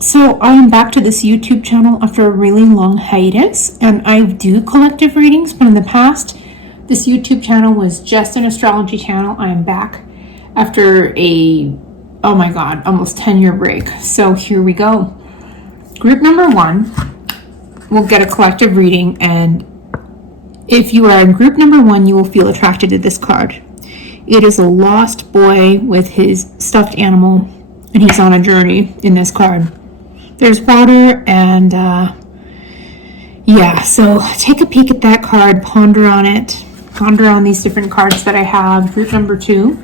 So I am back to this YouTube channel after a really long hiatus, and I do collective readings, but in the past, this YouTube channel was just an astrology channel. I am back after oh my god, almost 10-year break. So here we go. Group number 1 will get a collective reading, and if you are in group number 1, you will feel attracted to this card. It is a lost boy with his stuffed animal, and he's on a journey in this card. There's water, and so take a peek at that card, ponder on it, ponder on these different cards that I have. Group number 2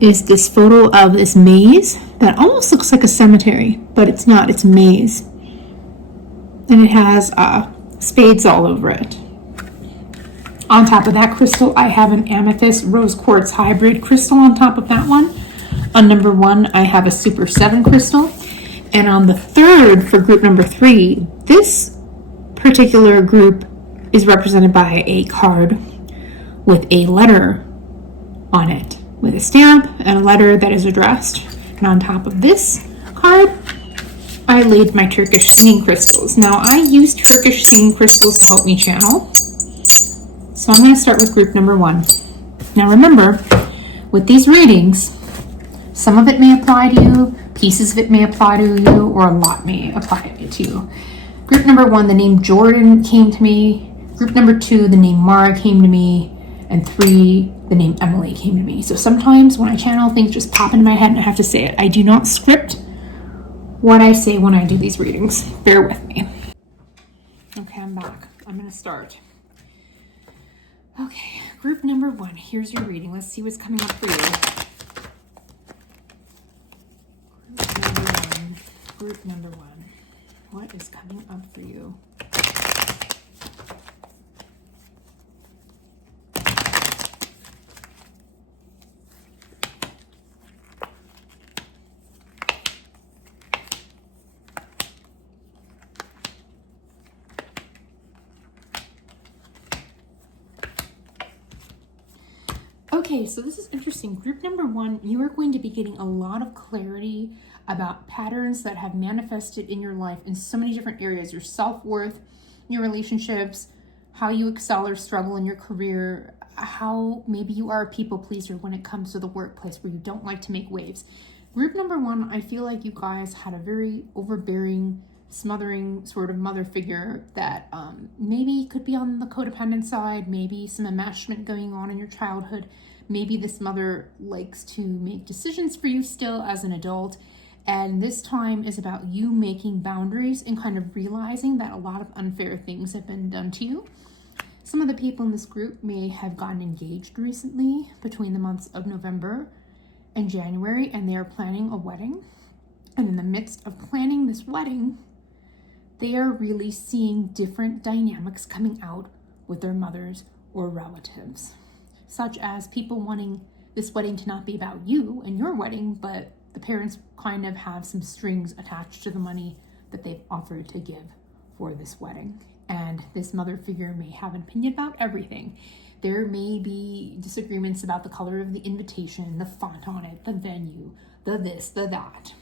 is this photo of this maze that almost looks like a cemetery, but it's not, it's a maze. And it has spades all over it. On top of that crystal, I have an amethyst rose quartz hybrid crystal on top of that one. On number 1, I have a Super 7 crystal. And on the third, for group number 3, this particular group is represented by a card with a letter on it, with a stamp and a letter that is addressed. And on top of this card, I laid my Turkish singing crystals. Now, I use Turkish singing crystals to help me channel. So I'm going to start with group number 1. Now remember, with these readings, some of it may apply to you, pieces of it may apply to you, or a lot may apply to you. Group number 1, the name Jordan came to me. Group number 2, the name Mara came to me. And 3, the name Emily came to me. So sometimes when I channel, things just pop into my head and I have to say it. I do not script what I say when I do these readings. Bear with me. Okay, I'm back. I'm going to start. Okay, group number 1. Here's your reading. Let's see what's coming up for you. Group number 1. What is coming up for you? Okay, so this is interesting. Group number 1, you are going to be getting a lot of clarity about patterns that have manifested in your life in so many different areas. Your self-worth, your relationships, how you excel or struggle in your career, how maybe you are a people pleaser when it comes to the workplace where you don't like to make waves. Group number 1, I feel like you guys had a very overbearing, smothering sort of mother figure that maybe could be on the codependent side, maybe some enmeshment going on in your childhood. Maybe this mother likes to make decisions for you still as an adult. And this time is about you making boundaries and kind of realizing that a lot of unfair things have been done to you. Some of the people in this group may have gotten engaged recently between the months of November and January, and they are planning a wedding. And in the midst of planning this wedding, they are really seeing different dynamics coming out with their mothers or relatives, such as people wanting this wedding to not be about you and your wedding, but the parents kind of have some strings attached to the money that they've offered to give for this wedding. And this mother figure may have an opinion about everything. There may be disagreements about the color of the invitation, the font on it, the venue, the this, the that.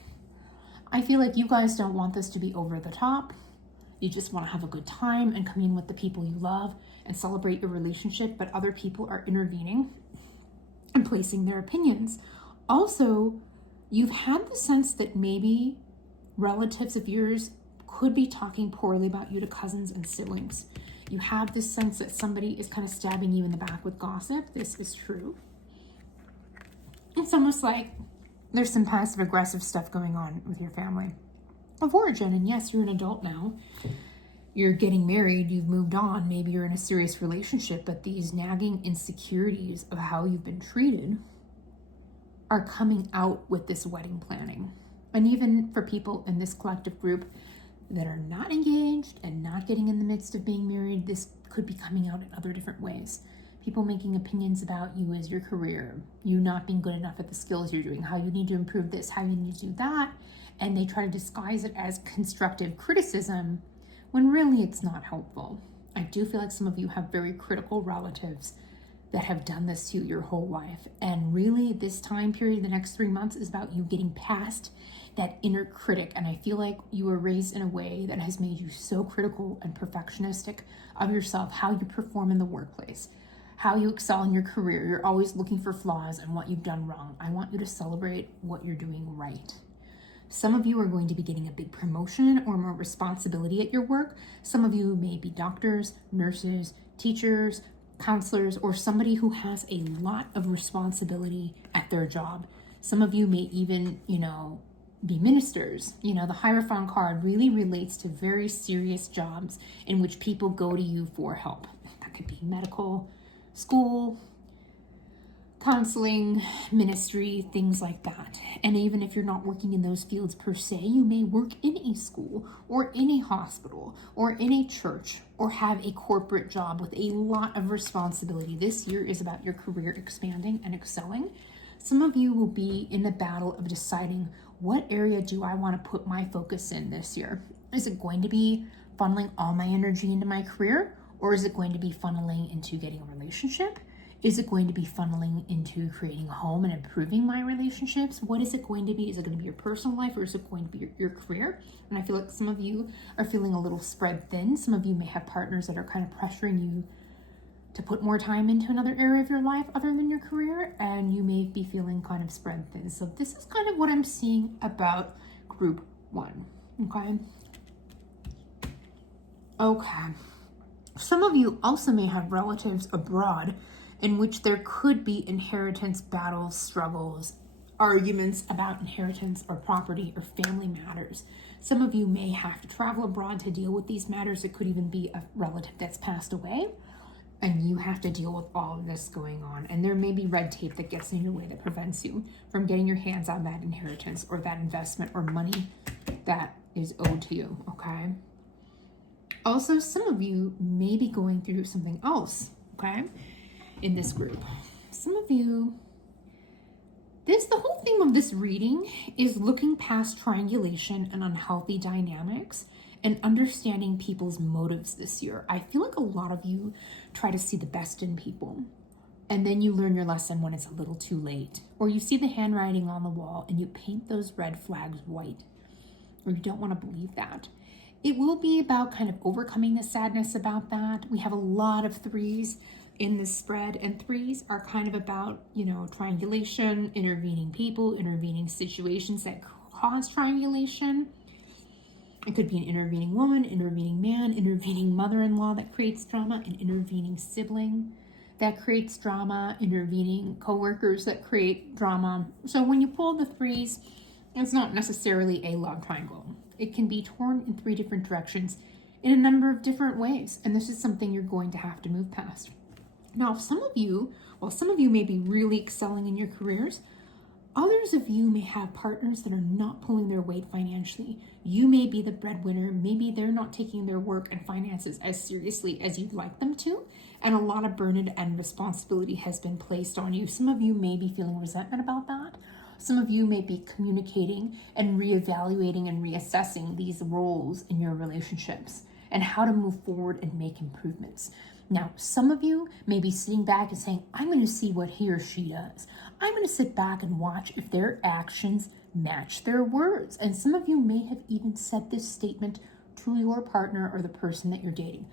I feel like you guys don't want this to be over the top. You just want to have a good time and commune with the people you love and celebrate your relationship, but other people are intervening and placing their opinions. Also, you've had the sense that maybe relatives of yours could be talking poorly about you to cousins and siblings. You have this sense that somebody is kind of stabbing you in the back with gossip. This is true. It's almost like there's some passive aggressive stuff going on with your family of origin. And yes, you're an adult now. You're getting married, you've moved on, maybe you're in a serious relationship, but these nagging insecurities of how you've been treated are coming out with this wedding planning. And even for people in this collective group that are not engaged and not getting in the midst of being married, this could be coming out in other different ways. People making opinions about you as your career, you not being good enough at the skills you're doing, how you need to improve this, how you need to do that, and they try to disguise it as constructive criticism when really it's not helpful. I do feel like some of you have very critical relatives that have done this to you your whole life. And really this time period, the next 3 months, is about you getting past that inner critic. And I feel like you were raised in a way that has made you so critical and perfectionistic of yourself, how you perform in the workplace, how you excel in your career. You're always looking for flaws and what you've done wrong. I want you to celebrate what you're doing right. Some of you are going to be getting a big promotion or more responsibility at your work. Some of you may be doctors, nurses, teachers, counselors, or somebody who has a lot of responsibility at their job. Some of you may even, be ministers. The Hierophant card really relates to very serious jobs in which people go to you for help. That could be medical, school, counseling, ministry, things like that. And even if you're not working in those fields per se, you may work in a school or in a hospital or in a church or have a corporate job with a lot of responsibility. This year is about your career expanding and excelling. Some of you will be in the battle of deciding, what area do I want to put my focus in this year? Is it going to be funneling all my energy into my career, or is it going to be funneling into getting a relationship? Is it going to be funneling into creating a home and improving my relationships? What is it going to be? Is it going to be your personal life, or is it going to be your career? And I feel like some of you are feeling a little spread thin. Some of you may have partners that are kind of pressuring you to put more time into another area of your life other than your career, and you may be feeling kind of spread thin. So this is kind of what I'm seeing about group 1, Okay. Some of you also may have relatives abroad in which there could be inheritance battles, struggles, arguments about inheritance or property or family matters. Some of you may have to travel abroad to deal with these matters. It could even be a relative that's passed away, and you have to deal with all of this going on. And there may be red tape that gets in your way that prevents you from getting your hands on that inheritance or that investment or money that is owed to you, okay? Also, some of you may be going through something else, okay, in this group. Some of you, the whole theme of this reading is looking past triangulation and unhealthy dynamics and understanding people's motives this year. I feel like a lot of you try to see the best in people, and then you learn your lesson when it's a little too late, or you see the handwriting on the wall and you paint those red flags white, or you don't want to believe that. It will be about kind of overcoming the sadness about that. We have a lot of 3s in this spread, and 3s are kind of about, triangulation, intervening people, intervening situations that cause triangulation. It could be an intervening woman, intervening man, intervening mother-in-law that creates drama, an intervening sibling that creates drama, intervening coworkers that create drama. So when you pull the 3s, it's not necessarily a love triangle. It can be torn in 3 different directions in a number of different ways. And this is something you're going to have to move past. Now, some of you may be really excelling in your careers. Others of you may have partners that are not pulling their weight financially. You may be the breadwinner. Maybe they're not taking their work and finances as seriously as you'd like them to. And a lot of burden and responsibility has been placed on you. Some of you may be feeling resentment about that. Some of you may be communicating and reevaluating and reassessing these roles in your relationships and how to move forward and make improvements. Now, some of you may be sitting back and saying, I'm going to see what he or she does. I'm going to sit back and watch if their actions match their words. And some of you may have even said this statement to your partner or the person that you're dating.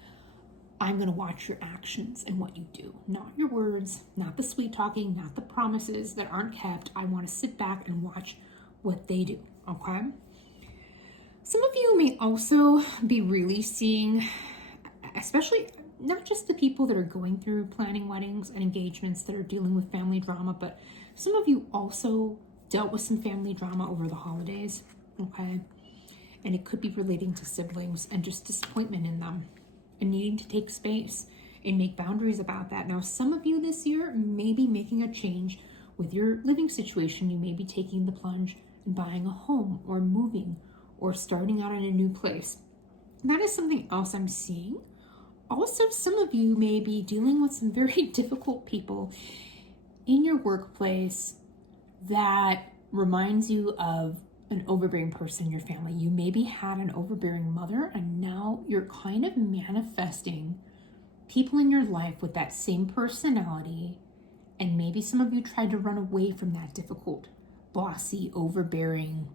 I'm going to watch your actions and what you do, not your words, not the sweet talking, not the promises that aren't kept. I want to sit back and watch what they do, okay? Some of you may also be really seeing, especially not just the people that are going through planning weddings and engagements that are dealing with family drama, but some of you also dealt with some family drama over the holidays, okay? And it could be relating to siblings and just disappointment in them and needing to take space and make boundaries about that. Now, some of you this year may be making a change with your living situation. You may be taking the plunge and buying a home or moving or starting out in a new place. That is something else I'm seeing. Also, some of you may be dealing with some very difficult people in your workplace that reminds you of an overbearing person in your family. You maybe had an overbearing mother, and now you're kind of manifesting people in your life with that same personality. And maybe some of you tried to run away from that difficult, bossy, overbearing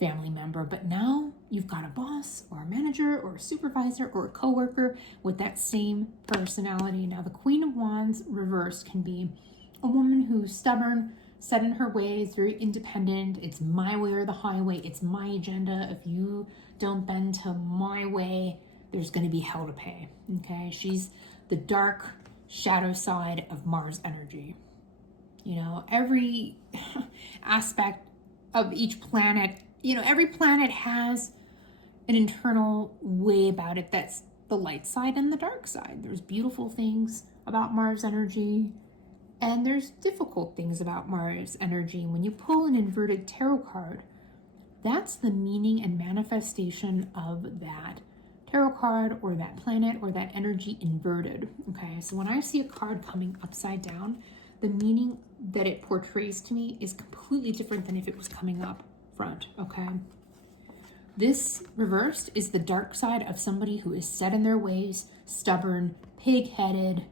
family member, but now you've got a boss or a manager or a supervisor or a coworker with that same personality. Now, the Queen of Wands reversed can be a woman who's stubborn, set in her ways, very independent. It's my way or the highway. It's my agenda. If you don't bend to my way, there's going to be hell to pay. Okay, she's the dark shadow side of Mars energy. You know, every aspect of each planet, you know, every planet has an internal way about it that's the light side and the dark side. There's beautiful things about Mars energy, and there's difficult things about Mars energy. When you pull an inverted tarot card, that's the meaning and manifestation of that tarot card or that planet or that energy inverted. Okay, so when I see a card coming upside down, the meaning that it portrays to me is completely different than if it was coming up front. Okay, this reversed is the dark side of somebody who is set in their ways, stubborn, pig-headed.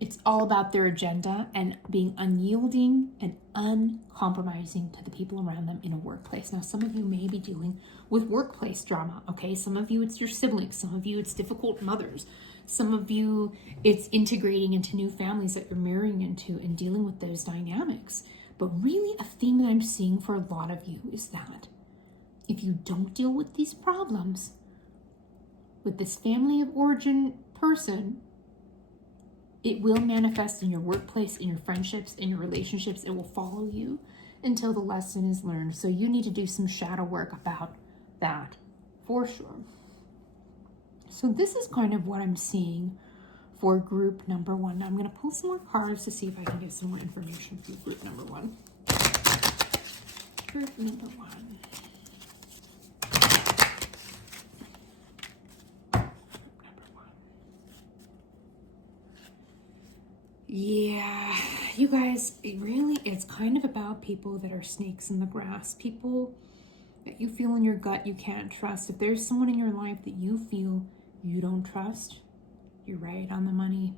It's all about their agenda and being unyielding and uncompromising to the people around them in a workplace. Now, some of you may be dealing with workplace drama, okay? Some of you, it's your siblings. Some of you, it's difficult mothers. Some of you, it's integrating into new families that you're marrying into and dealing with those dynamics. But really, a theme that I'm seeing for a lot of you is that if you don't deal with these problems with this family of origin person, it will manifest in your workplace, in your friendships, in your relationships. It will follow you until the lesson is learned. So you need to do some shadow work about that for sure. So this is kind of what I'm seeing for group number one. Now I'm going to pull some more cards to see if I can get some more information for group number one. Group number one. Yeah, you guys, it's kind of about people that are snakes in the grass, people that you feel in your gut you can't trust. If there's someone in your life that you feel you don't trust, you're right on the money.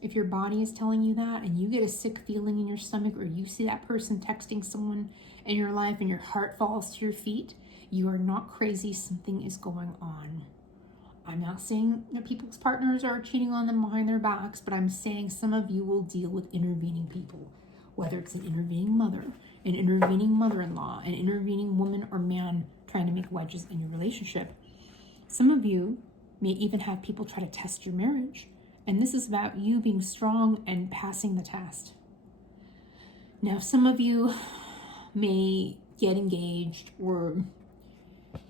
If your body is telling you that and you get a sick feeling in your stomach, or you see that person texting someone in your life and your heart falls to your feet, you are not crazy. Something is going on. I'm not saying that people's partners are cheating on them behind their backs, but I'm saying some of you will deal with intervening people, whether it's an intervening mother, an intervening mother-in-law, an intervening woman or man trying to make wedges in your relationship. Some of you may even have people try to test your marriage, and this is about you being strong and passing the test. Now, some of you may get engaged or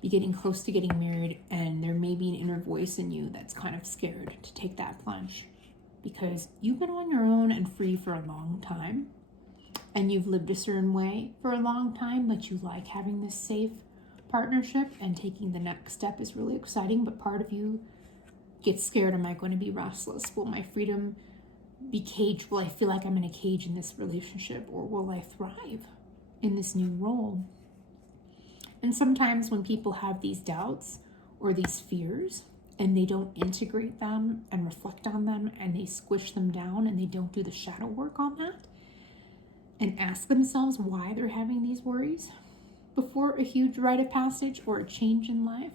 be getting close to getting married, and there may be an inner voice in you that's kind of scared to take that plunge because you've been on your own and free for a long time, and you've lived a certain way for a long time, but you like having this safe partnership, and taking the next step is really exciting, but part of you gets scared. Am I going to be restless? Will my freedom be caged? Will I feel like I'm in a cage in this relationship, or will I thrive in this new role? And sometimes when people have these doubts or these fears and they don't integrate them and reflect on them, and they squish them down and they don't do the shadow work on that and ask themselves why they're having these worries before a huge rite of passage or a change in life,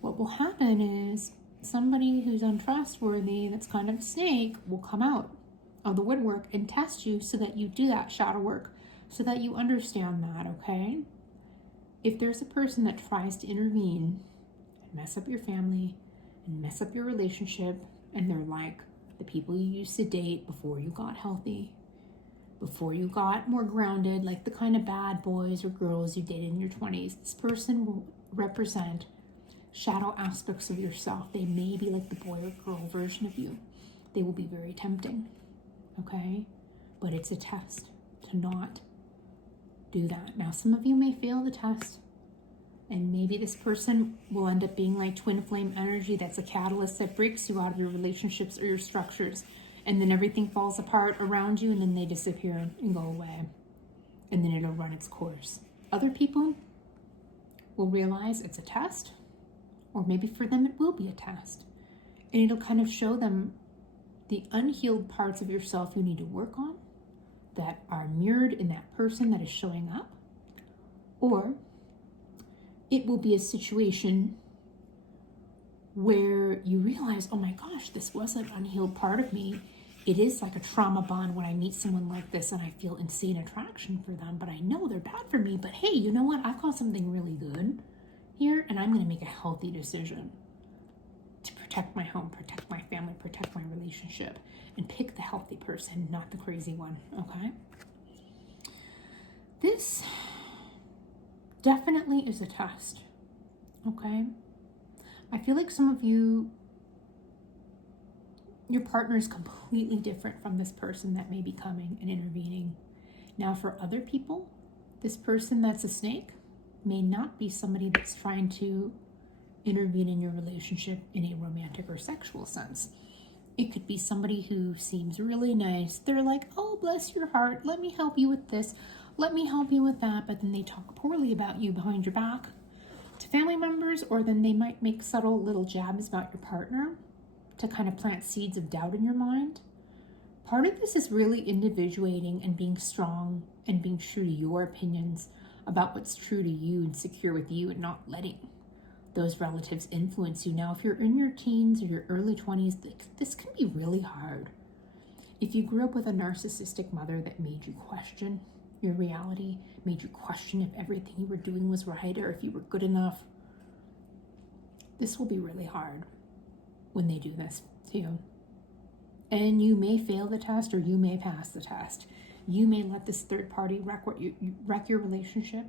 what will happen is somebody who's untrustworthy, that's kind of a snake, will come out of the woodwork and test you so that you do that shadow work, so that you understand that, okay? If there's a person that tries to intervene and mess up your family and mess up your relationship, and they're like the people you used to date before you got healthy, before you got more grounded, like the kind of bad boys or girls you dated in your 20s, this person will represent shadow aspects of yourself. They may be like the boy or girl version of you. They will be very tempting, okay? But it's a test to not do that. Now, some of you may fail the test, and maybe this person will end up being like twin flame energy. That's a catalyst that breaks you out of your relationships or your structures, and then everything falls apart around you, and then they disappear and go away, and then it'll run its course. Other people will realize it's a test, or maybe for them it will be a test, and it'll kind of show them the unhealed parts of yourself you need to work on that are mirrored in that person that is showing up, or it will be a situation where you realize, oh my gosh, this was an unhealed part of me. It is like a trauma bond when I meet someone like this and I feel insane attraction for them, but I know they're bad for me. But hey, you know what? I've got something really good here, and I'm going to make a healthy decision to protect my home, protect my family, protect my relationship, and pick the healthy person, not the crazy one, okay? This definitely is a test, okay? I feel like some of you, your partner is completely different from this person that may be coming and intervening. Now, for other people, this person that's a snake may not be somebody that's trying to intervene in your relationship in a romantic or sexual sense. It could be somebody who seems really nice. They're like, oh, bless your heart, let me help you with this, let me help you with that, but then they talk poorly about you behind your back to family members, or then they might make subtle little jabs about your partner to kind of plant seeds of doubt in your mind. Part of this is really individuating and being strong and being true to your opinions about what's true to you and secure with you, and not letting those relatives influence you. Now, if you're in your teens or your early 20s, this can be really hard. If you grew up with a narcissistic mother that made you question your reality, made you question if everything you were doing was right or if you were good enough, this will be really hard when they do this to you. And you may fail the test or you may pass the test. You may let this third party wreck your relationship,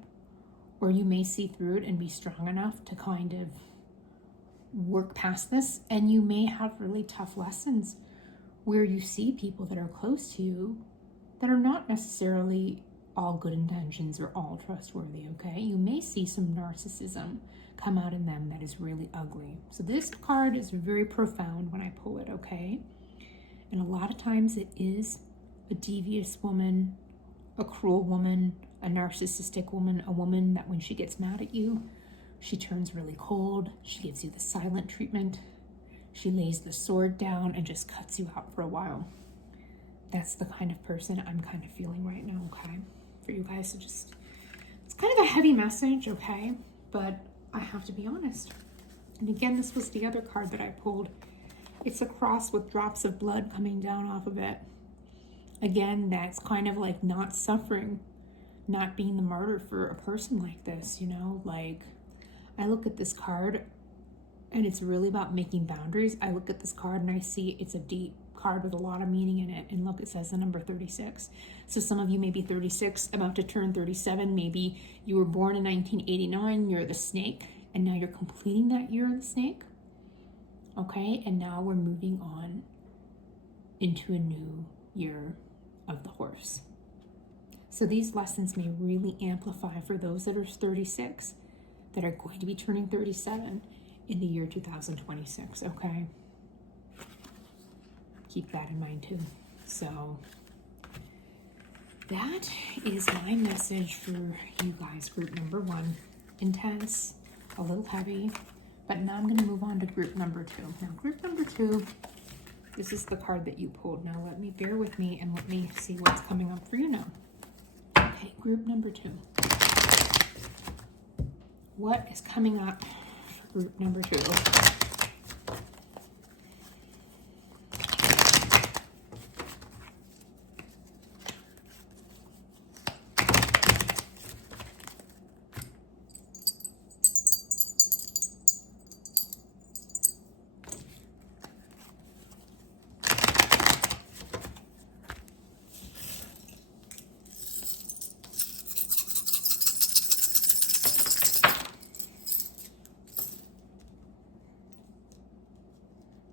or you may see through it and be strong enough to kind of work past this. And you may have really tough lessons where you see people that are close to you that are not necessarily all good intentions or all trustworthy, okay? You may see some narcissism come out in them that is really ugly. So this card is very profound when I pull it, okay? And a lot of times it is a devious woman, a cruel woman, a narcissistic woman, a woman that when she gets mad at you, she turns really cold. She gives you the silent treatment. She lays the sword down and just cuts you out for a while. That's the kind of person I'm kind of feeling right now, okay? For you guys to just, it's kind of a heavy message, okay? But I have to be honest. And again, this was the other card that I pulled. It's a cross with drops of blood coming down off of it. Again, that's kind of like not suffering, not being the martyr for a person like this, you know? Like, I look at this card and it's really about making boundaries. I look at this card and I see it's a deep card with a lot of meaning in it. And look, it says the number 36. So some of you may be 36, about to turn 37. Maybe you were born in 1989, you're the snake, and now you're completing that year of the snake. Okay, and now we're moving on into a new year of the horse. So these lessons may really amplify for those that are 36 that are going to be turning 37 in the year 2026, okay? Keep that in mind too. So that is my message for you guys, group number 1. Intense, a little heavy, but now I'm going to move on to group number 2. Now, group number 2, this is the card that you pulled. Now, bear with me and let me see what's coming up for you now. Okay, group number 2. What is coming up for group number 2?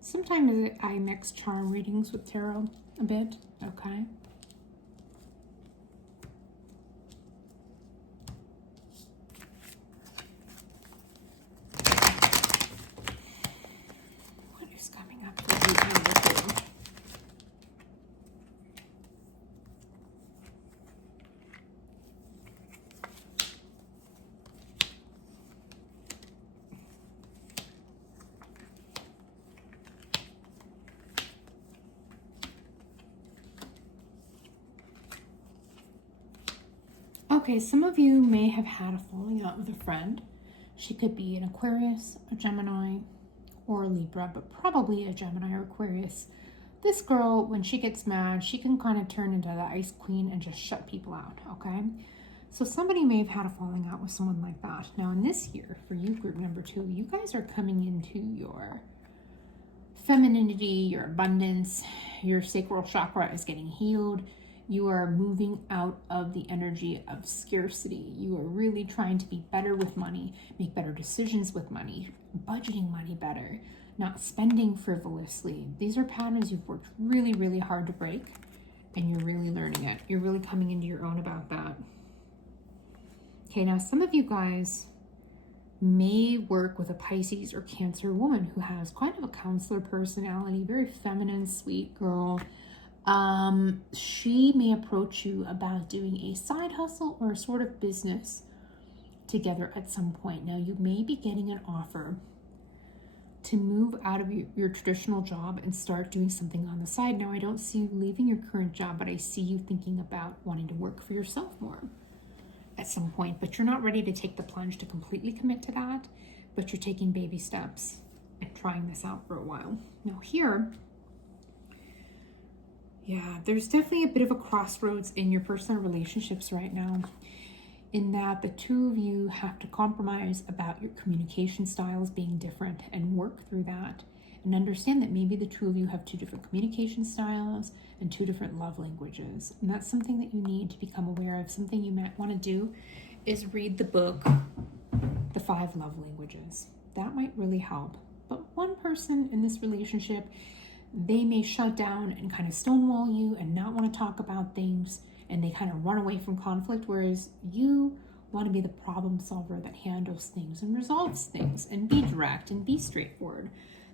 Sometimes I mix charm readings with tarot a bit, okay? What is coming up for group number 2? Okay, some of you may have had a falling out with a friend. She could be an Aquarius, a Gemini, or a Libra, but probably a Gemini or Aquarius. This girl, when she gets mad, she can kind of turn into the ice queen and just shut people out, okay? So somebody may have had a falling out with someone like that. Now in this year, for you, group number 2, you guys are coming into your femininity, your abundance, your sacral chakra is getting healed. You are moving out of the energy of scarcity. You are really trying to be better with money, make better decisions with money, budgeting money better, not spending frivolously. These are patterns you've worked really, really hard to break, and you're really learning it. You're really coming into your own about that. Okay, now some of you guys may work with a Pisces or Cancer woman who has kind of a counselor personality, very feminine, sweet girl. She may approach you about doing a side hustle or a sort of business together at some point. Now, you may be getting an offer to move out of your traditional job and start doing something on the side. Now, I don't see you leaving your current job, but I see you thinking about wanting to work for yourself more at some point, but you're not ready to take the plunge to completely commit to that, but you're taking baby steps and trying this out for a while. Now here, yeah, there's definitely a bit of a crossroads in your personal relationships right now, in that the two of you have to compromise about your communication styles being different and work through that and understand that maybe the two of you have two different communication styles and two different love languages. And that's something that you need to become aware of. Something you might want to do is read the book, The 5 Love Languages. That might really help. But one person in this relationship, they may shut down and kind of stonewall you and not want to talk about things, and they kind of run away from conflict, whereas you want to be the problem solver that handles things and resolves things and be direct and be straightforward.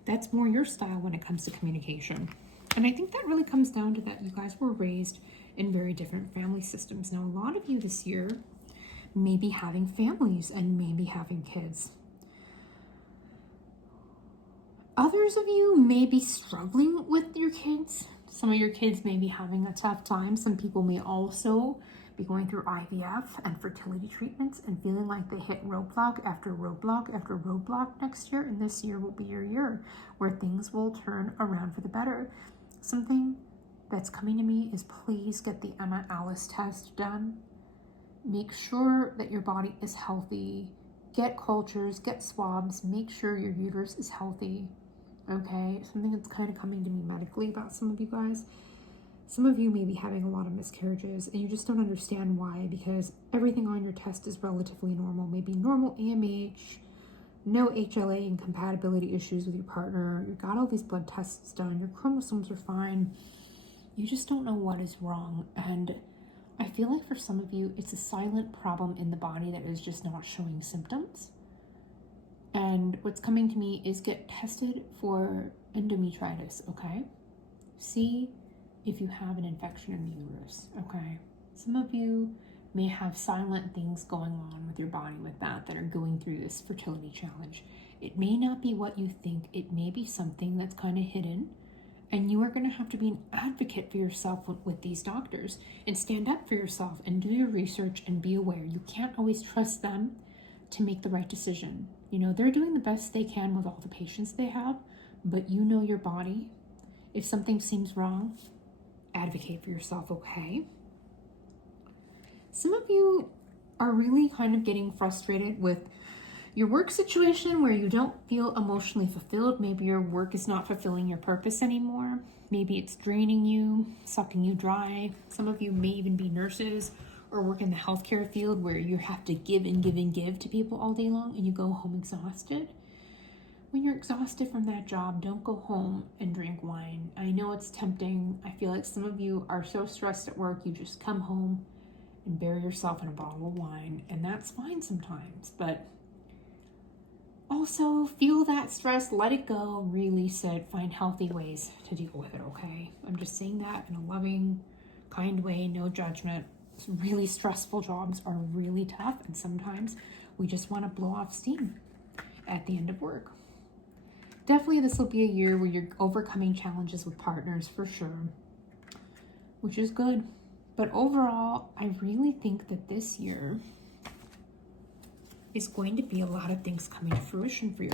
That's more your style when it comes to communication. And I think that really comes down to that you guys were raised in very different family systems. Now, a lot of you this year may be having families and maybe having kids. Others of you may be struggling with your kids. Some of your kids may be having a tough time. Some people may also be going through IVF and fertility treatments and feeling like they hit roadblock after roadblock after roadblock next year. And this year will be your year where things will turn around for the better. Something that's coming to me is please get the Emma Alice test done. Make sure that your body is healthy. Get cultures, get swabs, make sure your uterus is healthy. Okay, something that's kind of coming to me medically about some of you guys. Some of you may be having a lot of miscarriages and you just don't understand why, because everything on your test is relatively normal. Maybe normal AMH, no HLA incompatibility issues with your partner. You got all these blood tests done. Your chromosomes are fine. You just don't know what is wrong. And I feel like for some of you, it's a silent problem in the body that is just not showing symptoms. And what's coming to me is get tested for endometritis, okay? See if you have an infection in the uterus, okay? Some of you may have silent things going on with your body with that are going through this fertility challenge. It may not be what you think. It may be something that's kind of hidden, and you are going to have to be an advocate for yourself with these doctors and stand up for yourself and do your research and be aware. You can't always trust them to make the right decision. You know, they're doing the best they can with all the patients they have, but you know your body. If something seems wrong, advocate for yourself, okay? Some of you are really kind of getting frustrated with your work situation where you don't feel emotionally fulfilled. Maybe your work is not fulfilling your purpose anymore. Maybe it's draining you, sucking you dry. Some of you may even be nurses or work in the healthcare field where you have to give and give and give to people all day long and you go home exhausted. When you're exhausted from that job, don't go home and drink wine. I know it's tempting. I feel like some of you are so stressed at work, you just come home and bury yourself in a bottle of wine, and that's fine sometimes, but also feel that stress, let it go, release it, find healthy ways to deal with it, okay? I'm just saying that in a loving, kind way, no judgment. Really stressful jobs are really tough, and sometimes we just want to blow off steam at the end of work. Definitely this will be a year where you're overcoming challenges with partners for sure, which is good. But overall, I really think that this year is going to be a lot of things coming to fruition for you.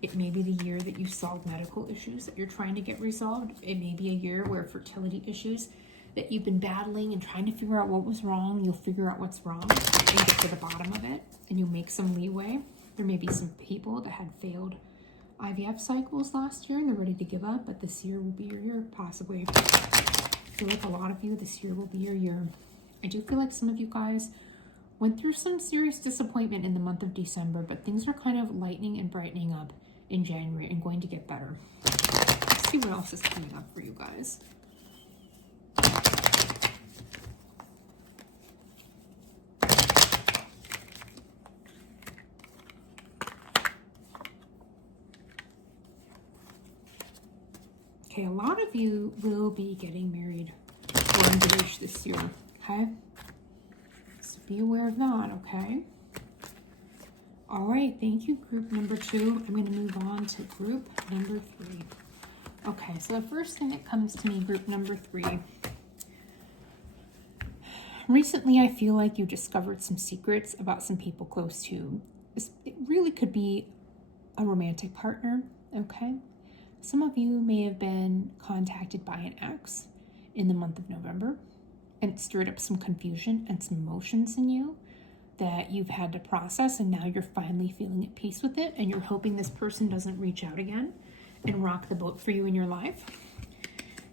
It may be the year that you solve medical issues that you're trying to get resolved. It may be a year where fertility issues that you've been battling and trying to figure out what was wrong, you'll figure out what's wrong and get to the bottom of it, and you'll make some leeway. There may be some people that had failed IVF cycles last year and they're ready to give up, but this year will be your year, possibly. I feel like a lot of you, this year will be your year. I do feel like some of you guys went through some serious disappointment in the month of December, but things are kind of lightening and brightening up in January and going to get better. Let's see what else is coming up for you guys. Okay, a lot of you will be getting married or engaged this year, okay? So be aware of that, okay? All right, thank you, group number 2. I'm going to move on to group number 3. Okay, so the first thing that comes to me, group number 3. Recently, I feel like you discovered some secrets about some people close to you. It really could be a romantic partner, okay? Some of you may have been contacted by an ex in the month of November, and it stirred up some confusion and some emotions in you that you've had to process, and now you're finally feeling at peace with it, and you're hoping this person doesn't reach out again and rock the boat for you in your life.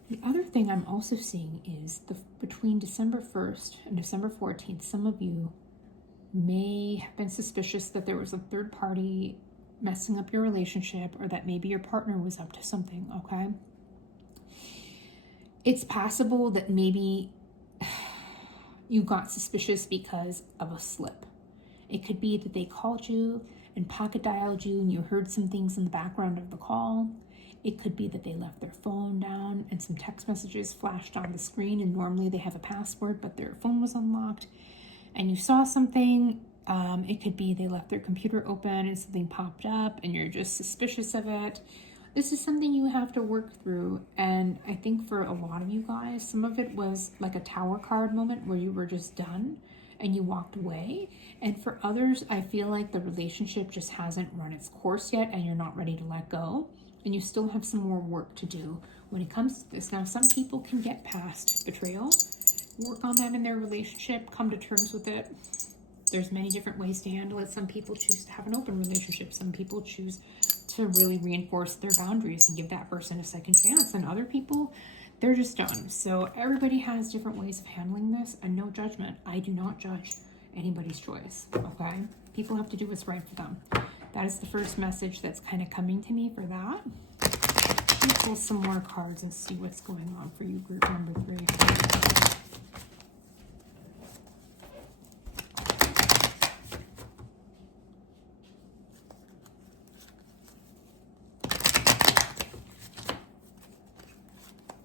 The other thing I'm also seeing is between December 1st and December 14th, some of you may have been suspicious that there was a third party messing up your relationship, or that maybe your partner was up to something, okay? It's possible that maybe you got suspicious because of a slip. It could be that they called you and pocket dialed you and you heard some things in the background of the call. It could be that they left their phone down and some text messages flashed on the screen, and normally they have a password, but their phone was unlocked and you saw something. It could be they left their computer open and something popped up and you're just suspicious of it. This is something you have to work through, and I think for a lot of you guys, some of it was like a tower card moment where you were just done and you walked away. And for others, I feel like the relationship just hasn't run its course yet and you're not ready to let go, and you still have some more work to do when it comes to this. Now, some people can get past betrayal, work on that in their relationship, come to terms with it. There's many different ways to handle it. Some people choose to have an open relationship. Some people choose to really reinforce their boundaries and give that person a second chance. And other people, they're just done. So everybody has different ways of handling this, and no judgment. I do not judge anybody's choice, okay? People have to do what's right for them. That is the first message that's kind of coming to me for that. Let's pull some more cards and see what's going on for you, group number 3.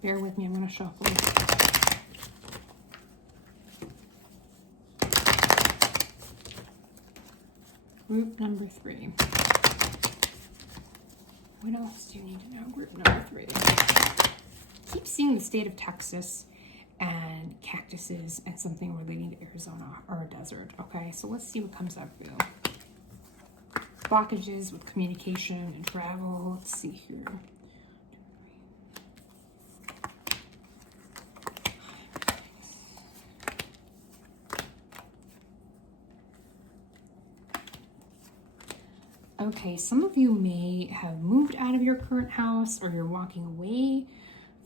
Bear with me, I'm going to shuffle. Group number 3. What else do you need to know, group number 3? Keep seeing the state of Texas and cactuses and something relating to Arizona or a desert, okay? So let's see what comes up for you. Blockages with communication and travel. Let's see here. Okay, some of you may have moved out of your current house, or you're walking away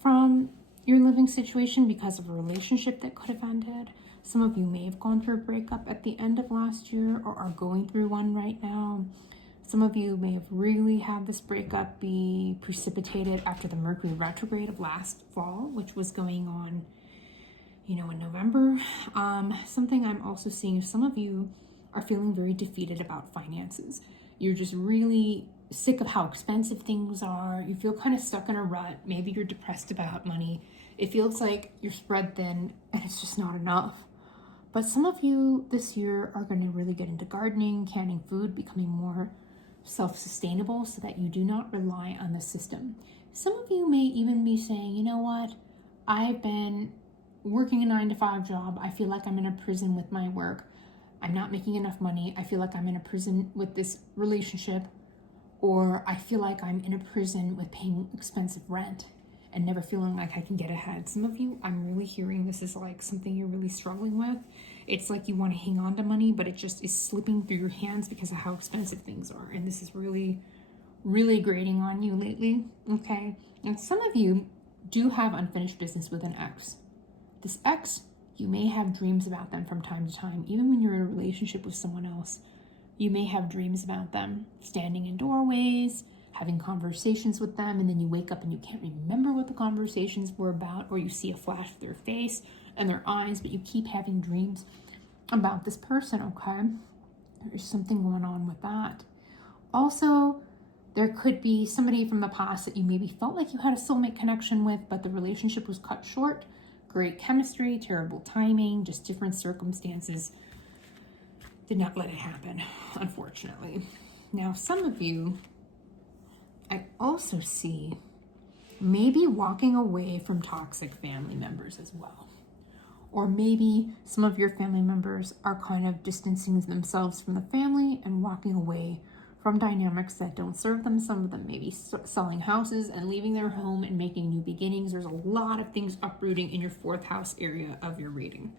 from your living situation because of a relationship that could have ended. Some of you may have gone through a breakup at the end of last year or are going through one right now. Some of you may have really had this breakup be precipitated after the Mercury retrograde of last fall, which was going on, in November. Something I'm also seeing is some of you are feeling very defeated about finances. You're just really sick of how expensive things are. You feel kind of stuck in a rut. Maybe you're depressed about money. It feels like you're spread thin and it's just not enough. But some of you this year are going to really get into gardening, canning food, becoming more self-sustainable so that you do not rely on the system. Some of you may even be saying, you know what? I've been working a 9-to-5 job. I feel like I'm in a prison with my work. I'm not making enough money. I feel like I'm in a prison with this relationship, or I feel like I'm in a prison with paying expensive rent and never feeling like I can get ahead. Some of you, I'm really hearing this is like something you're really struggling with. It's like you want to hang on to money, but it just is slipping through your hands because of how expensive things are. And this is really, really grating on you lately, okay? And some of you do have unfinished business with an ex. This ex, you may have dreams about them from time to time, even when you're in a relationship with someone else. You may have dreams about them, standing in doorways, having conversations with them, and then you wake up and you can't remember what the conversations were about, or you see a flash of their face and their eyes, but you keep having dreams about this person, okay? There's something going on with that. Also, there could be somebody from the past that you maybe felt like you had a soulmate connection with, but the relationship was cut short. Great chemistry, terrible timing, just different circumstances did not let it happen, unfortunately. Now, some of you, I also see maybe walking away from toxic family members as well. Or maybe some of your family members are kind of distancing themselves from the family and walking away from dynamics that don't serve them. Some of them maybe selling houses and leaving their home and making new beginnings. There's a lot of things uprooting in your 4th house area of your reading.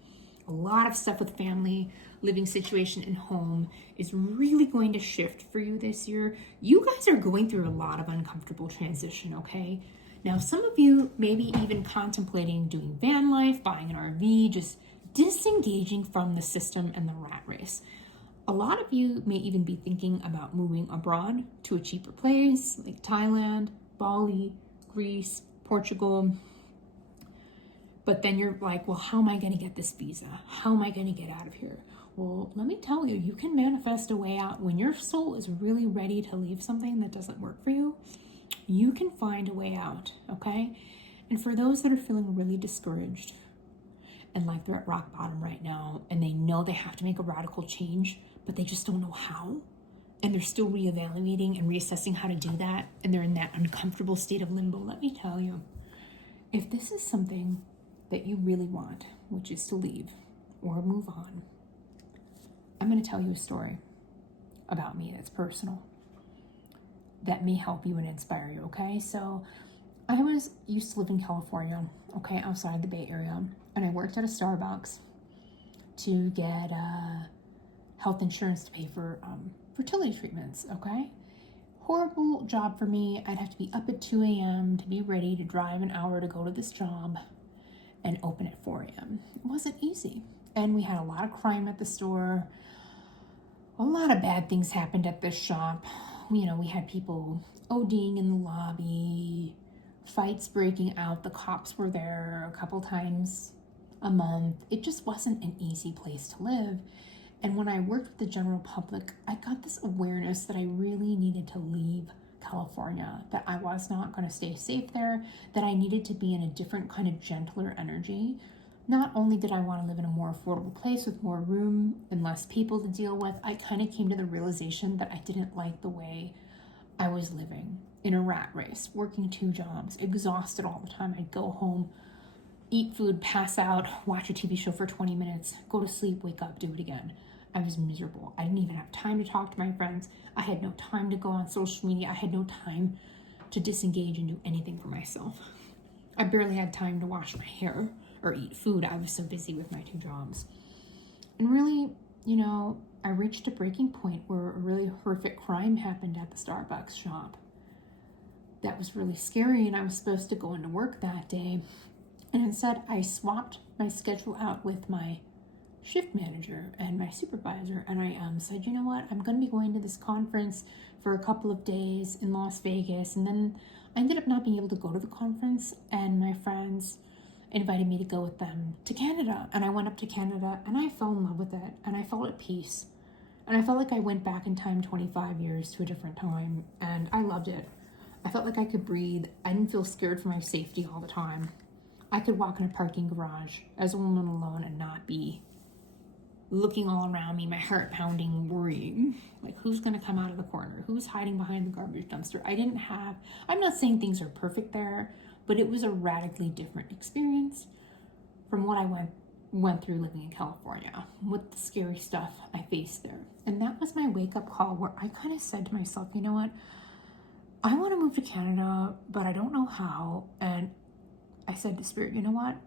A lot of stuff with family, living situation, and home is really going to shift for you this year. You guys are going through a lot of uncomfortable transition, okay? Now, some of you maybe even contemplating doing van life, buying an RV, just disengaging from the system and the rat race. A lot of you may even be thinking about moving abroad to a cheaper place like Thailand, Bali, Greece, Portugal. But then you're like, well, how am I going to get this visa? How am I going to get out of here? Well, let me tell you, you can manifest a way out. When your soul is really ready to leave something that doesn't work for you, you can find a way out, okay? And for those that are feeling really discouraged and like they're at rock bottom right now and they know they have to make a radical change, but they just don't know how, and they're still reevaluating and reassessing how to do that, and they're in that uncomfortable state of limbo, let me tell you, if this is something that you really want, which is to leave or move on, I'm going to tell you a story about me that's personal that may help you and inspire you, okay? So I used to live in California, okay, outside the Bay Area, and I worked at a Starbucks to get health insurance to pay for fertility treatments, okay? Horrible job for me. I'd have to be up at 2 a.m. to be ready to drive an hour to go to this job and open at 4 a.m. It wasn't easy. And we had a lot of crime at the store. A lot of bad things happened at this shop. You know, we had people ODing in the lobby, fights breaking out. The cops were there a couple times a month. It just wasn't an easy place to live. And when I worked with the general public, I got this awareness that I really needed to leave California, that I was not going to stay safe there, that I needed to be in a different kind of gentler energy. Not only did I want to live in a more affordable place with more room and less people to deal with, I kind of came to the realization that I didn't like the way I was living in a rat race, working 2 jobs, exhausted all the time. I'd go home, eat food, pass out, watch a TV show for 20 minutes, go to sleep, wake up, do it again. I was miserable. I didn't even have time to talk to my friends. I had no time to go on social media. I had no time to disengage and do anything for myself. I barely had time to wash my hair or eat food. I was so busy with my 2 jobs. And really, you know, I reached a breaking point where a really horrific crime happened at the Starbucks shop. That was really scary, and I was supposed to go into work that day. And instead, I swapped my schedule out with my shift manager and my supervisor, and I said, you know what, I'm going to be going to this conference for a couple of days in Las Vegas. And then I ended up not being able to go to the conference, and my friends invited me to go with them to Canada. And I went up to Canada and I fell in love with it, and I felt at peace, and I felt like I went back in time 25 years to a different time, and I loved it. I felt like I could breathe. I didn't feel scared for my safety all the time. I could walk in a parking garage as a woman alone and not be looking all around me, my heart pounding, worrying, like who's going to come out of the corner, who's hiding behind the garbage dumpster. I'm not saying things are perfect there, but it was a radically different experience from what I went through living in California with the scary stuff I faced there. And that was my wake-up call where I kind of said to myself, you know what? I want to move to Canada, but I don't know how. And I said to Spirit, you know what?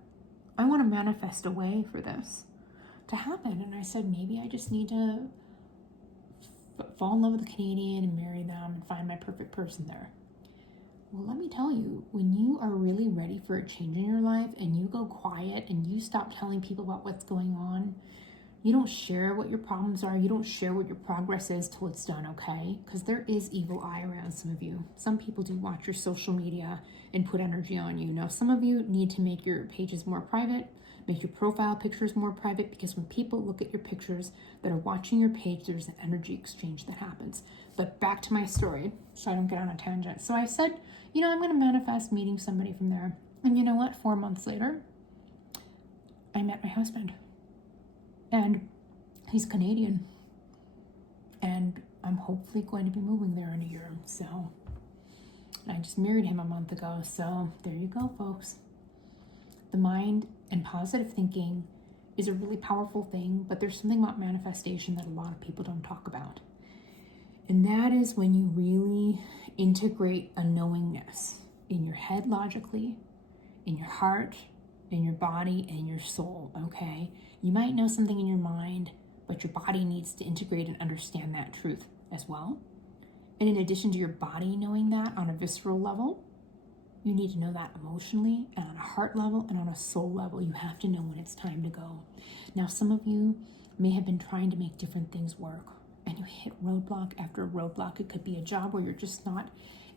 I want to manifest a way for this to happen. And I said, maybe I just need to fall in love with a Canadian and marry them and find my perfect person there. Well, let me tell you, when you are really ready for a change in your life and you go quiet and you stop telling people about what's going on, you don't share what your problems are, you don't share what your progress is till it's done, okay? Because there is evil eye around some of you. Some people do watch your social media and put energy on you. Now, some of you need to make your pages more private, make your profile pictures more private, because when people look at your pictures that are watching your page, there's an energy exchange that happens. But back to my story, so I don't get on a tangent. So I said, you know, I'm going to manifest meeting somebody from there. And you know what? 4 months later, I met my husband. And he's Canadian. And I'm hopefully going to be moving there in a year. So I just married him a month ago. So there you go, folks. The mind and positive thinking is a really powerful thing, but there's something about manifestation that a lot of people don't talk about. And that is when you really integrate a knowingness in your head logically, in your heart, in your body, and your soul, okay? You might know something in your mind, but your body needs to integrate and understand that truth as well. And in addition to your body knowing that on a visceral level, you need to know that emotionally and on a heart level and on a soul level. You have to know when it's time to go. Now, some of you may have been trying to make different things work and you hit roadblock after roadblock. It could be a job where you're just not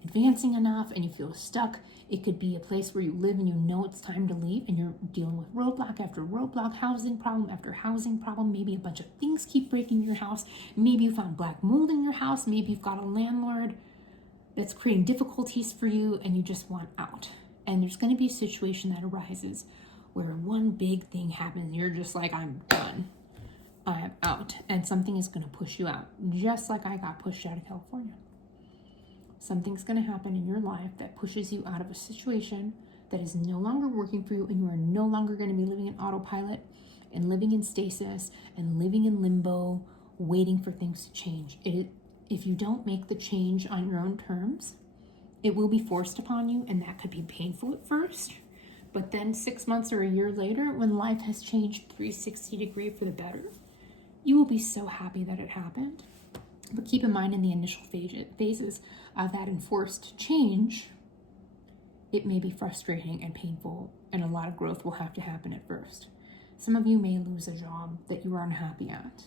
advancing enough and you feel stuck. It could be a place where you live and you know it's time to leave and you're dealing with roadblock after roadblock, housing problem after housing problem. Maybe a bunch of things keep breaking your house. Maybe you found black mold in your house. Maybe you've got a landlord that's creating difficulties for you and you just want out. And there's going to be a situation that arises where one big thing happens and you're just like, I'm done. I am out. And something is going to push you out, just like I got pushed out of California. Something's going to happen in your life that pushes you out of a situation that is no longer working for you, and you are no longer going to be living in autopilot and living in stasis and living in limbo, waiting for things to change. If you don't make the change on your own terms, it will be forced upon you, and that could be painful at first. But then 6 months or a year later, when life has changed 360 degrees for the better, you will be so happy that it happened. But keep in mind, in the initial phases of that enforced change, it may be frustrating and painful, and a lot of growth will have to happen at first. Some of you may lose a job that you are unhappy at.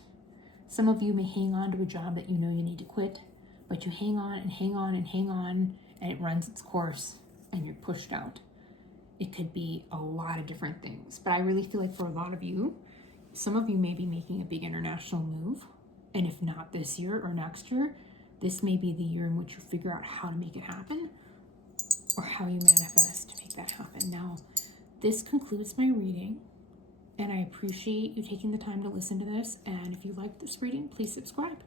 Some of you may hang on to a job that you know you need to quit, but you hang on and hang on and hang on, and it runs its course, and you're pushed out. It could be a lot of different things, but I really feel like for a lot of you, some of you may be making a big international move. And if not this year or next year, this may be the year in which you figure out how to make it happen or how you manifest to make that happen. Now, this concludes my reading, and I appreciate you taking the time to listen to this. And if you like this reading, please subscribe.